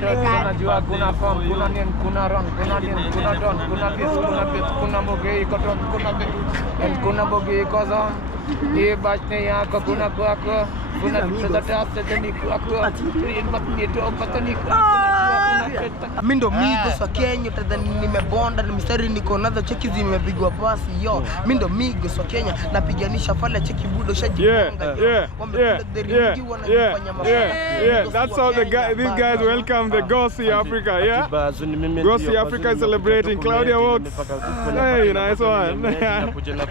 Najua kuna form, kuna nini, kuna run, kuna nini, kuna don, kuna this, kuna bogi iko don, kuna this, and kuna bogi iko zon. Hii bashne yako kuna kwako, kuna pesa tasa tani kwako. Ni to patani mimi ndo Migos wa Kenya, utadhani nimebonda na mistari niko nazo, cheki zimepigwa pasi yo. Mimi ndo Migos wa Kenya, napiganisha fala, cheki budo shajipanga. That's how these guys welcome the Gosi Africa. Yeah, Gosi Africa is celebrating. Claudia Walks. Hey, nice one. Birthday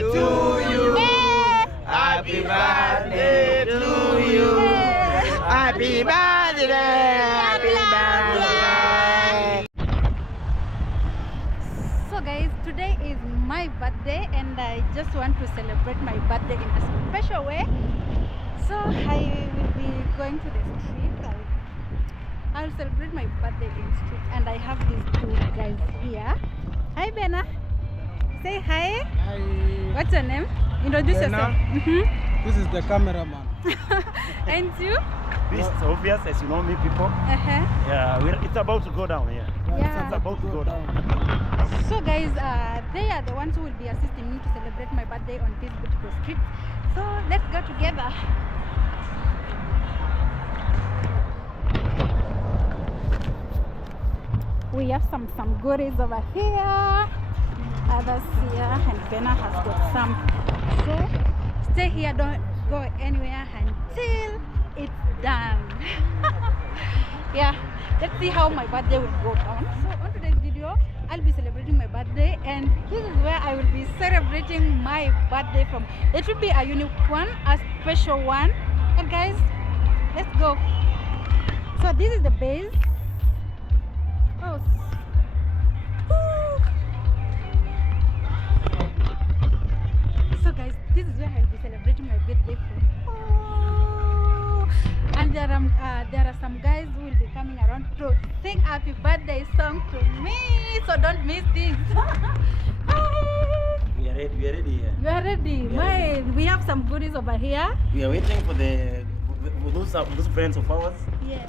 to you. Happy birthday to you. Happy birthday. Happy birthday. So guys, today is my birthday and I just want to celebrate my birthday in a special way. So I will be going to the street. I'll celebrate my birthday in the street and I have these two guys here. Hi Bena. Say hi. Hi. What's your name? Introduce yourself. This is the cameraman. And you? This is obvious, as you know me people. Yeah, it's about to go down here. Yeah. It's about to go down. So guys, they are the ones who will be assisting me to celebrate my birthday on this beautiful street. So let's go together. We have some goodies over here. Others here, and Bena has got some. So stay here, don't go anywhere until it's done. Yeah, let's see how my birthday will go on. So on today's video, I'll be celebrating my birthday, and this is where I will be celebrating my birthday from. It will be a unique one, a special one. And guys, let's go. So this is the base. Oh. So guys, this is where I'll be celebrating my birthday from. Oh. And there are some guys who will be coming around to sing happy birthday song to me. So don't miss this. We are ready here. You are ready? We have some goodies over here. We are waiting for those friends of ours. Yeah.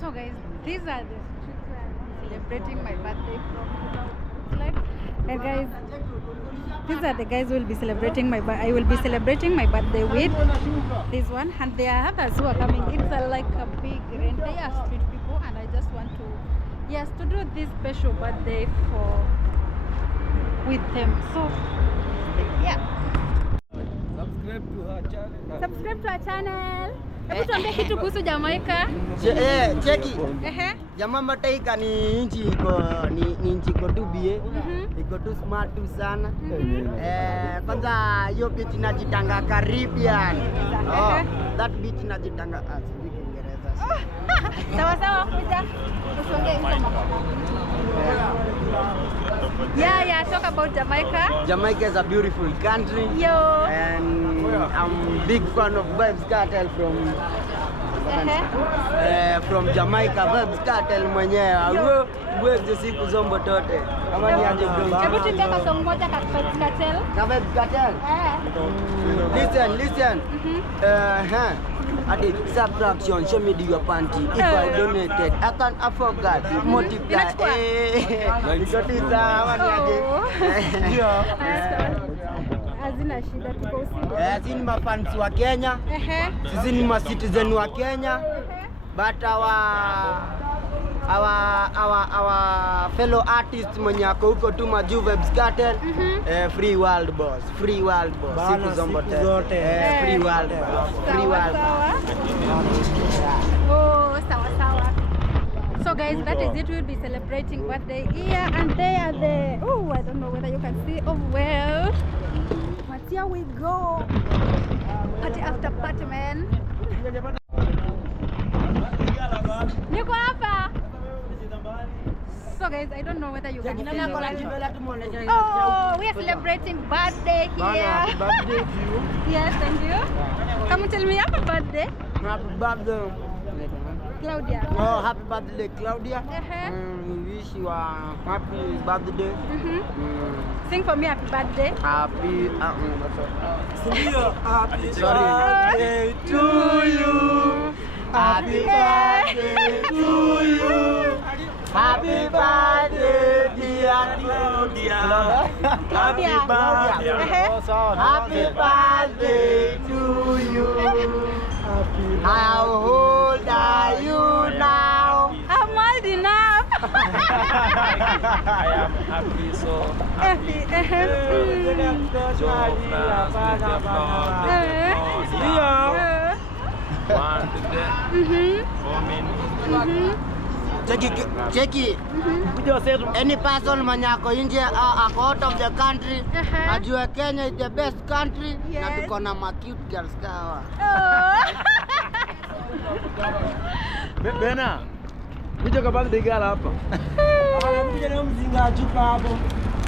So guys, these are the streets where I'm celebrating my birthday from. And guys, these are the guys who will be celebrating I will be celebrating my birthday with this one, and there are others who are coming. It's like a big event. They are street people, and I just want to do this special birthday with them. So yeah, subscribe to our channel. Hebu tuambie kitu kuhusu Jamaica. Cheki. Jamaa Mataika ni nchi iko tu bie. Iko tu smart tu sana. Kwanza hiyo beach inajitanga Caribbean. That beach inajitanga Kiingereza. Sawa kuja. Usongee hizo. Yeah, talk about Jamaica. Jamaica is a beautiful country. Yo. And I'm big fan of Vybz Kartel from Jamaica. Vybz Kartel mwenyewe. Wewe siku zombo tote. Kama ni aje bro. Hebu tuimbe ka song moja ka Vybz Kartel. Ka Vybz Kartel? Listen. Adi subtraction, show me your panty. If I donated, I can afford that. Multiply. Hazina shida, tuko usiku. Sisi ni mafans wa Kenya. Sisi ni ma citizen wa Kenya. But our fellow artists mwenye ako huko tu majuu Vybz Kartel. Free world boss. Siku zote. Free world boss. Oh, sawa. So guys, that is it. We'll be celebrating birthday here, and they are there. Oh, I don't know whether you can see. Oh well. But here we go. Party after party, man. Niko hapa. So guys, I don't know whether you can see. Oh, we are celebrating birthday here. Birthday to you. Yes, and you? Come tell me happy birthday. Happy birthday, Claudia. Oh, happy birthday, Claudia. We wish you a happy birthday. Sing for me happy birthday. Happy birthday to you. Happy birthday to you. Happy birthday, dear Claudia. Happy birthday. Happy birthday to you. How old are you now? I'm old enough. I am happy, so happy. Cheki. Any person manyako inje out of the country, ajue Kenya is the best country, na tuko na ma cute girls kawa. Bena. Kuja kwa birthday girl hapa. Anakuja na mzinga chupa hapo.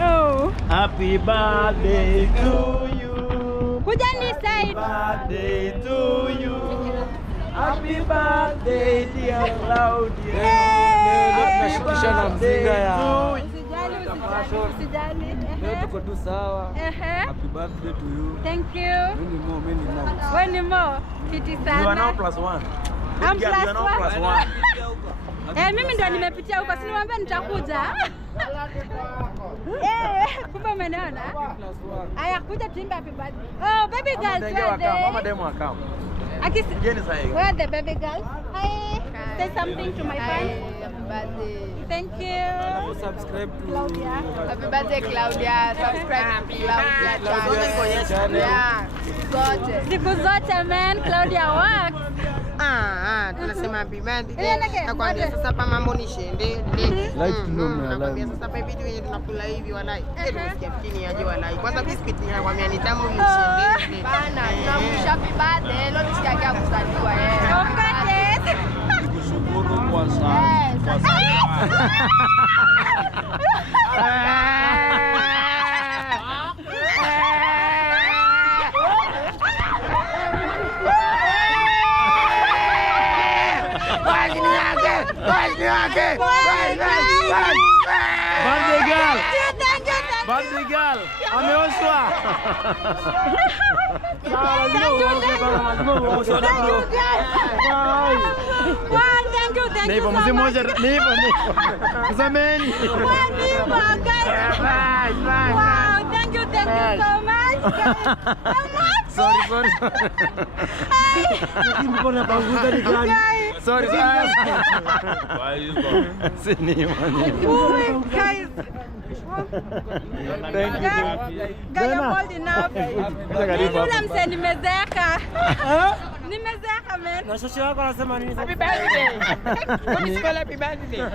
Oh. Happy birthday to you. Kuja ni side. Birthday to you. Happy birthday dear Claudia. Tunashikishana mzinga ya. Usijali. Leo tuko tu sawa. Happy birthday to you. Thank you. Many more. When more? Kiti sana. You are now +1. I'm You are now +1. +1. Mimi ndo nimepitia huko, si niwaambia nitakuja. Kumbe umeona? Aya, kuja tuimbe happy birthday. Oh, baby girl, Mama demo account. Where the baby girl? Hi. Say something to my fans. Happy birthday. Thank you. Subscribe to Claudia. Happy birthday, Claudia. Subscribe to Claudia channel. Yeah. Siku zote man, Claudia works. Tunasema happy birthday. Nakwambia sasa hapa mambo ni shende. Nakwambia sasa hapa hivi wenye tunakula hivi walai. Tunasikia fikini aje walai. Kwanza biscuit nakwambia ni tamu ni shende. Bana, tunamwisha happy birthday. Leo ni siku yake ya kuzaliwa yeye. Okate. Kushukuru kwa sana. Birthday girl. Ameoshwa. Thank you so much. Mzameni. Wow, thank you so much. Sorry. Sorry. Guys. Guys, I'm old enough. Yule mse nimezeeka. Nimezeeka man. Na shosho wako anasema nini? Happy birthday. Happy birthday. Oh,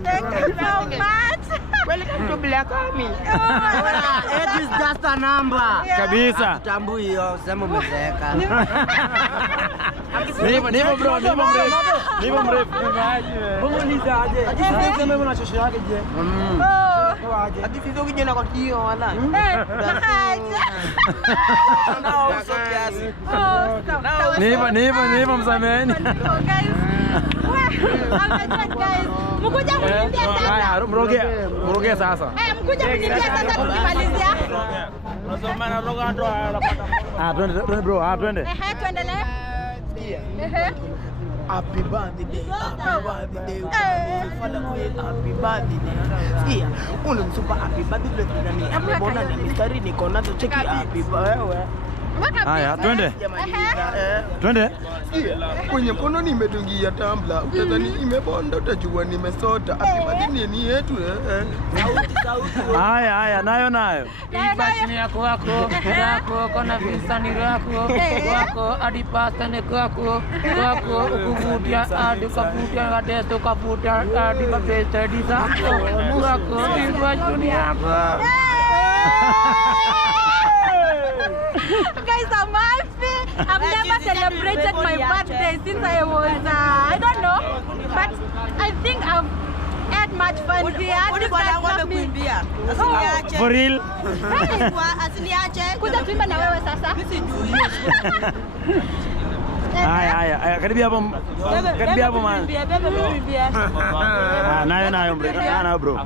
thank you so much. Welcome to Black Army. It is just a number. Kabisa. Tambui hiyo, sema umezeeka. Nipo bro, nipo mrefu. Muuliza aje. Sasa mimi na shosho yake je? Hadi sisi ukijana kwa kio wala. Nao uso kiasi. Nipo mzameni. Mkuja kuniambia sasa. Haya, mroge sasa. Haya, mkuja kuniambia sasa tukimalizia. Unasoma roga ndo anapata. Twende bro, twende. Tuendelee. Happy birthday. Happy birthday. Sikia, ule msupa happy birthday tunani. Mbona ni mistari niko nazo cheki happy birthday. Haya, twende. Twende. Kwenye mkono nimedungia tambla, utadhani imebonda, utajua nimesota. Happy birthday ni yetu Haya, nayo. Ibashini yako kona visani wako hadi pasta ni kwako ukuvutia hadi ukavutia kadeso ukavutia hadi mapesa hadi zako ibashini yako. Guys, I'm happy. I've never celebrated my birthday since I was, I don't know, but I think I've had much fun here. This guy love me. For real? Kuja tuimbe na wewe sasa. Haya, karibia hapo. Karibia hapo man. Nayo bro.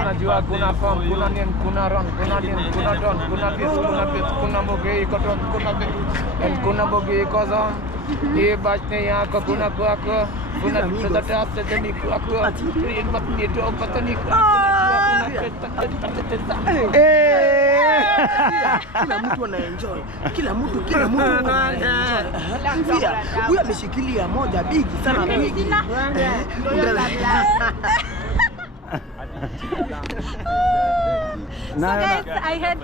Tunajua kuna form, kuna nini, kuna run, kuna nini, kuna don, kuna this, kuna bit, kuna mbogi, kuna bit, and kuna mbogi koza. Ye bachne yako, kuna kwako, kuna vitu za tafta tani kwako. Rin batni to patani kwako. Kila mtu anaenjoy. Kila mtu anaenjoy. Huyu ameshikilia moja bigi sana bigi. So guys, I had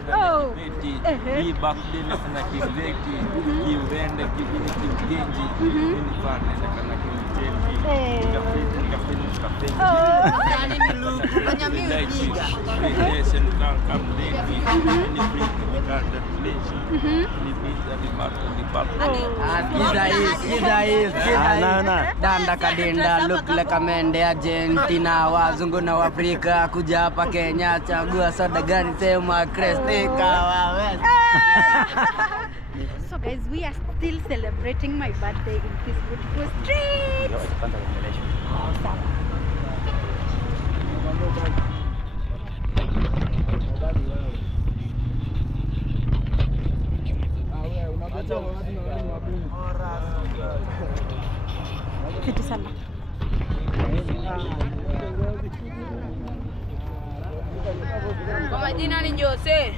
Danda kadenda look like Amende Argentina wazungu na Afrika kuja hapa Kenya chagua soda gani sema Crestica. So guys, we are still celebrating my birthday in this beautiful street. Kitu sana. Kwa majina ni Jose.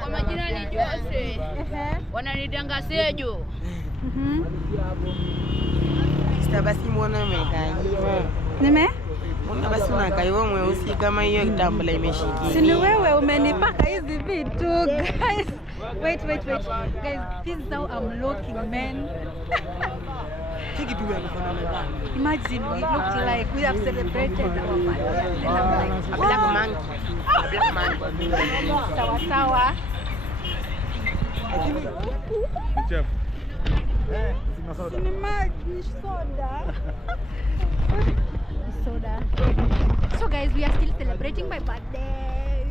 Kwa majina ni Jose. Wananitanga Sejo. Sasa basi muone mekaji. Nime? Basi unakaiwa mweusi kama hiyo kitambala imeshikia. Si ni wewe umenipaka hizi vitu guys. Wait. Guys, this is how I'm looking, man. Imagine we look like we have celebrated our birthday. And I'm like, A black monkey. Sawa. Chef. Ni soda. So guys, we are still celebrating my birthday.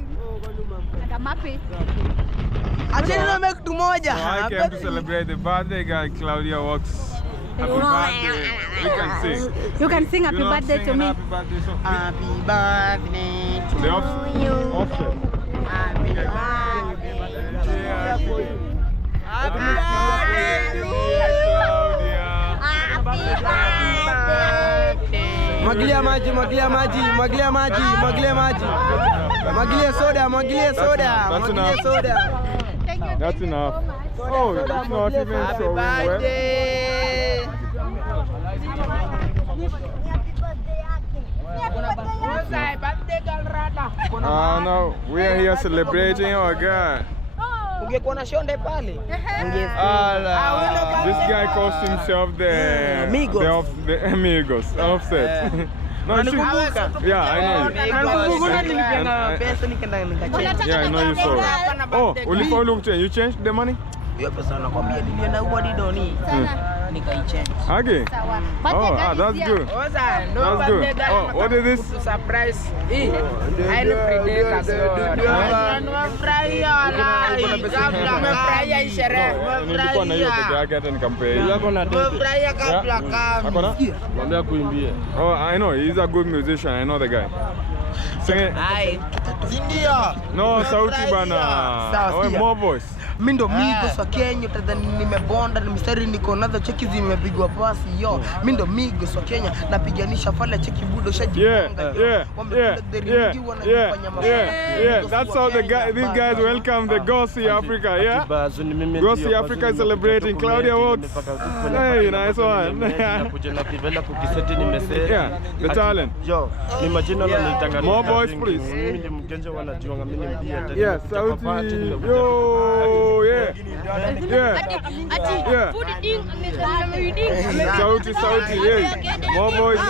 And I'm happy. Acheni na kitu moja. So I came to celebrate the birthday guy Claudia Works. Happy birthday. We can sing. You can sing happy You know, birthday sing to an me. Happy birthday song. Happy birthday to The you. offset. Happy birthday. Happy birthday, Claudia. Mwagilia maji. Mwagilia soda. Thank you. That's enough. Oh, it's not even showing well. No, we are here celebrating our guy. Ungekuwa na shonde pale. This guy calls himself the Amigos offset. No, you should, yeah, I know you. Yeah, I know you saw it. Oh, you changed the money? Hiyo pesa nakwambia nilienda huko Didoni. Nikaichange. Okay. Oh, that's good. That's good. Oh, what is this? Surprise. I don't predict Nilikuwa na hiyo peke yake hata nikampea. Mwambia kuimbia. Oh, I know, he's a good musician. I know the guy. Sing it. No, sauti bana. Oh, more voice. Mimi ndo Migos wa Kenya, utadhani nimebonda na mistari niko nazo, cheki zimepigwa pasi yo. Mimi ndo Migos wa Kenya, napiganisha fala cheki budo shajipanga. Yeah. That's how these guys welcome the Gossy Africa, yeah? Gossy Africa is celebrating Claudia Works. Hey, nice one. Yeah, the talent. More voice, please. Yes, sauti. Yo, yeah. Sauti, yes. More voice.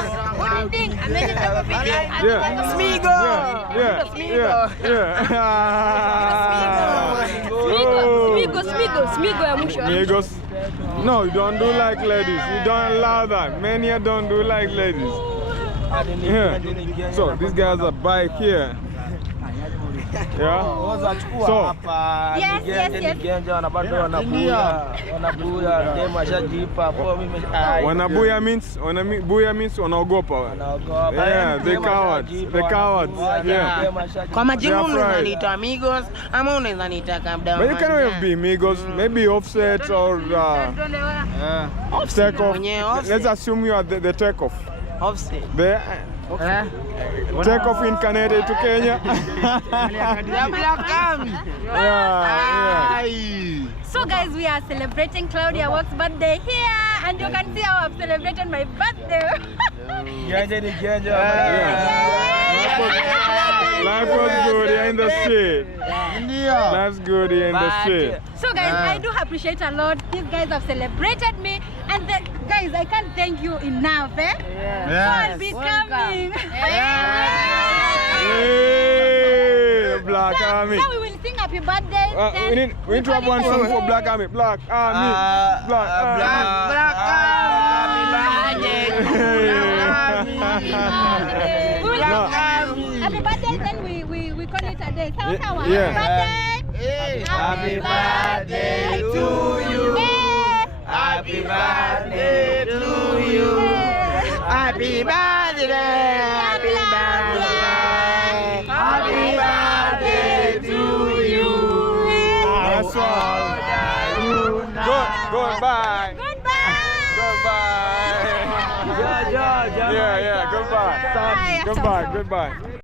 Yeah. Smigo. Smigo ya mwisho. Amigos. No, you don't do like ladies. You don't allow that. Many here don't do like ladies. Yeah. So these guys are bike here. Yeah. So, Yes, yes, yes. wanabuya means wanaogopa. Yeah, the cowards. The cowards. Yeah. Kwa majina unaweza niita amigos ama unaweza niita kabda. But you can always be amigos, maybe Offset or Takeoff. Let's assume you are the Takeoff. Offset. The Takeoff incarnated to Kenya. So guys, we are celebrating Claudia Walk's birthday here, and you can see how I've celebrated my birthday. Life was good here in the street. Life's good here in the street. So guys, I do appreciate a lot. These guys have celebrated me, and guys, I can't thank you enough. So I'll be coming. Hey, Black Army. So we will sing happy birthday. We need to have one song for Black Army. Black Army. Black Army. Happy birthday, then we call it a day. Yeah. Happy birthday to you. Happy birthday to you. Happy birthday. Happy birthday. Happy birthday to you. That's all. Goodbye. Goodbye. Yeah, goodbye. Goodbye.